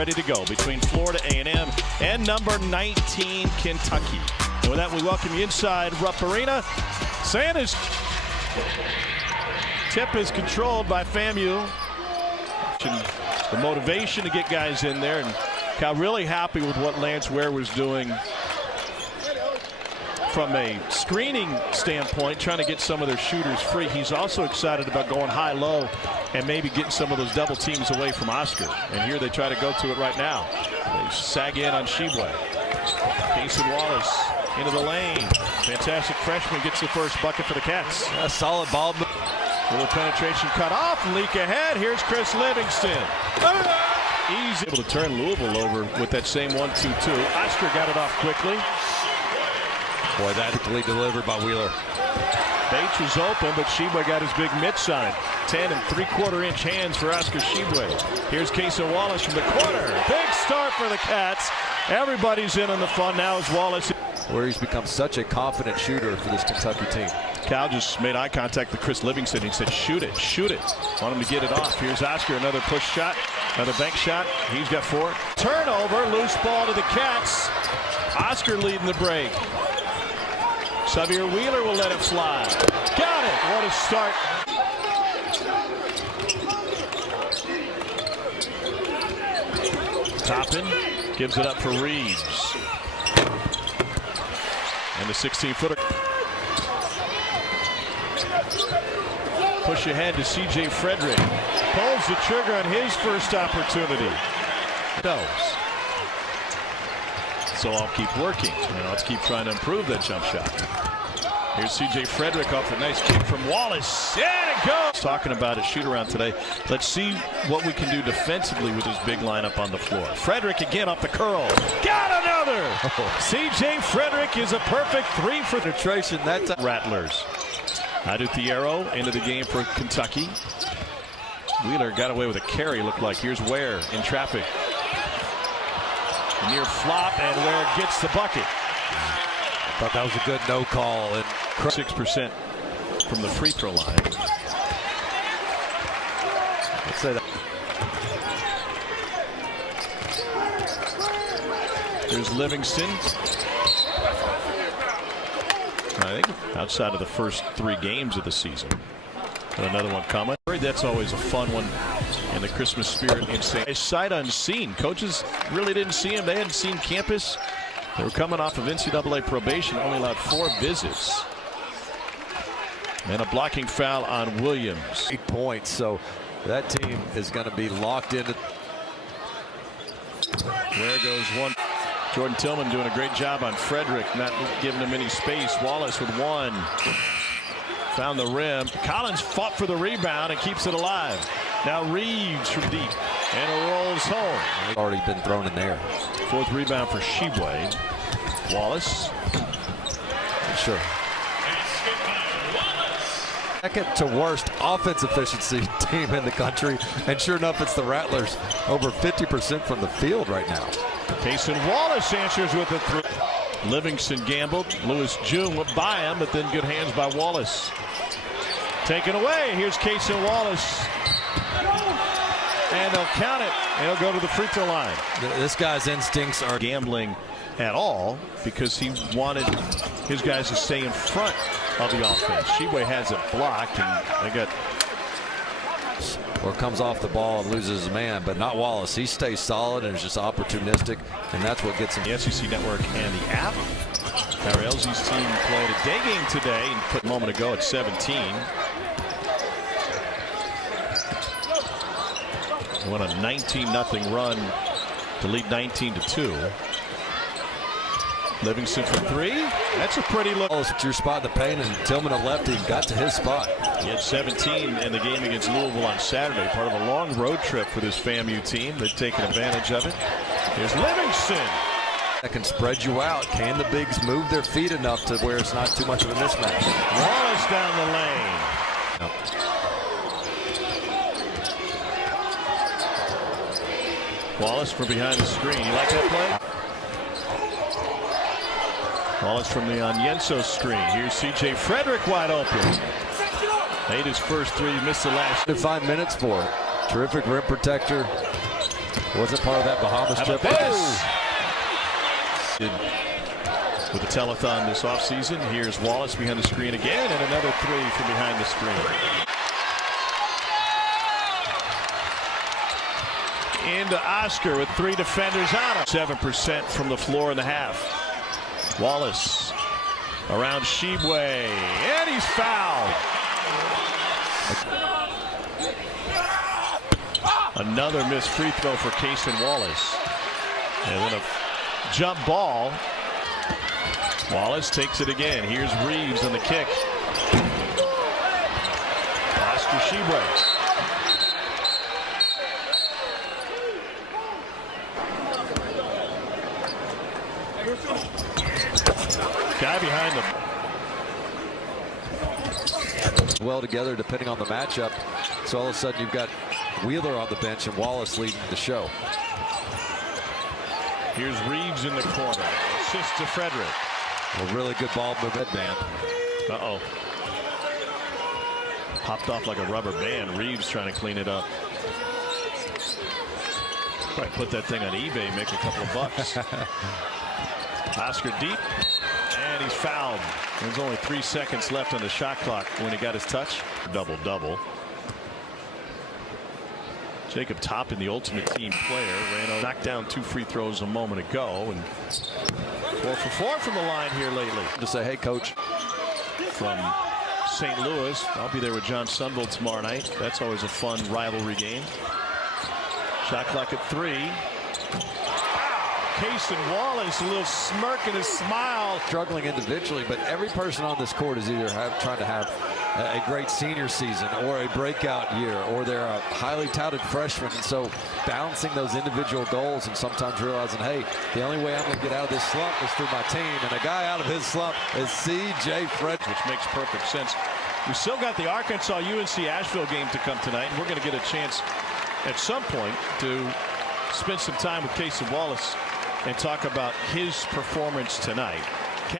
Ready to go between Florida A&M and number 19 Kentucky. And with that, we welcome you inside Rupp Arena. Santa's tip is controlled by FAMU. The motivation to get guys in there, and Cal really happy with what Lance Ware was doing from a screening standpoint, trying to get some of their shooters free. He's also excited about going high-low and maybe getting some of those double teams away from Oscar. And here they try to go to it right now. They sag in on Sheboy. Casey Wallace into the lane. Fantastic freshman gets the first bucket for the Cats. A solid ball. Little penetration cut off. Leak ahead. Here's Chris Livingston. Easy. Able to turn Louisville over with that same 1-2-2. Oscar got it off quickly. Boy, that quickly delivered by Wheeler. Bates was open, but Sheboy got his big mitts on it. 10 3/4-inch hands for Oscar Sheboy. Here's Casey Wallace from the corner. Big start for the Cats. Everybody's in on the fun now as Wallace. Where he's become such a confident shooter for this Kentucky team. Cal just made eye contact with Chris Livingston. He said, shoot it, shoot it. Want him to get it off. Here's Oscar, another push shot, another bank shot. He's got 4. Turnover, loose ball to the Cats. Oscar leading the break. Xavier Wheeler will let it fly. Got it. What a start. Toppin gives it up for Reeves. And the 16-footer. Push ahead to C.J. Frederick. Pulls the trigger on his first opportunity. Does. So I'll keep working. Let's keep trying to improve that jump shot. Here's C.J. Frederick off a nice kick from Wallace. Yeah, it goes. Talking about a shoot-around today. Let's see what we can do defensively with this big lineup on the floor. Frederick again off the curl. Got another! C.J. Frederick is a perfect 3 for penetration. That's Rattlers. Aduthiero into the game for Kentucky. Wheeler got away with a carry, looked like. Here's Ware in traffic. Near flop, and Ware gets the bucket. I thought that was a good no call. And 6% from the free throw line. Let's say that. Here's Livingston. I think outside of the first 3 games of the season. And another one coming. That's always a fun one. And the Christmas spirit insane. Sight unseen. Coaches really didn't see him. They hadn't seen campus. They were coming off of NCAA probation. Only allowed 4 visits. And a blocking foul on Williams. 8 points. So that team is going to be locked into. There goes one. Jordan Tillman doing a great job on Frederick, not giving him any space. Wallace with 1. Found the rim. Collins fought for the rebound and keeps it alive. Now Reeves from deep. And it rolls home. Already been thrown in there. 4th rebound for Sheboy. Wallace. Sure. Second to worst offense efficiency team in the country. And sure enough, it's the Rattlers. Over 50% from the field right now. Payson Wallace answers with a 3. Livingston gambled. Lewis June went by him, but then good hands by Wallace. Taken away. Here's Casey Wallace. And they'll count it. And he'll go to the free throw line. This guy's instincts are gambling at all because he wanted his guys to stay in front of the offense. Sheboy has it blocked, and they got. Or comes off the ball and loses his man, but not Wallace. He stays solid and is just opportunistic, and that's what gets him. The SEC Network and the app. Elzey's team played a day game today and put a moment ago at 17. Went a 19-0 run to lead 19-2. Livingston for 3. That's a pretty look. Your spot in the paint, and Tillman, a lefty, got to his spot. He had 17 in the game against Louisville on Saturday. Part of a long road trip for this FAMU team. They've taken advantage of it. Here's Livingston. That can spread you out. Can the bigs move their feet enough to where it's not too much of a mismatch? Wallace down the lane. Wallace from behind the screen. You like that play? Wallace from the Onyenso screen. Here's C.J. Frederick wide open. Made his first 3, missed the last. 5 minutes for it. Terrific rim protector. Wasn't part of that Bahamas How trip. about this? With the telethon this offseason, here's Wallace behind the screen again, and another three from behind the screen. Into Oscar with three defenders on him. 7% from the floor in the half. Wallace around Shibwe, and he's fouled. Another missed free throw for Cason Wallace. And then a jump ball. Wallace takes it again. Here's Reeves on the kick. Oscar Shibwe. Guy behind them. Well together depending on the matchup. So all of a sudden you've got Wheeler on the bench and Wallace leading the show. Here's Reeves in the corner. Assist to Frederick. A really good ball movement, man. Uh-oh. Popped off like a rubber band. Reeves trying to clean it up. Probably put that thing on eBay, make a couple of bucks. Oscar deep, and he's fouled. There's only 3 seconds left on the shot clock when he got his touch. Double-double. Jacob Toppin, the ultimate team player, knocked down 2 free throws a moment ago, and 4 for 4 from the line here lately. To say, hey, coach. From St. Louis, I'll be there with John Sunville tomorrow night. That's always a fun rivalry game. Shot clock at 3. Cason Wallace, a little smirk and a smile. Struggling individually, but every person on this court is either trying to have a great senior season or a breakout year, or they're a highly touted freshman. And so balancing those individual goals and sometimes realizing, hey, the only way I'm going to get out of this slump is through my team. And a guy out of his slump is C.J. Frederick. Which makes perfect sense. We still got the Arkansas-UNC Asheville game to come tonight. And we're going to get a chance at some point to spend some time with Cason Wallace and talk about his performance tonight.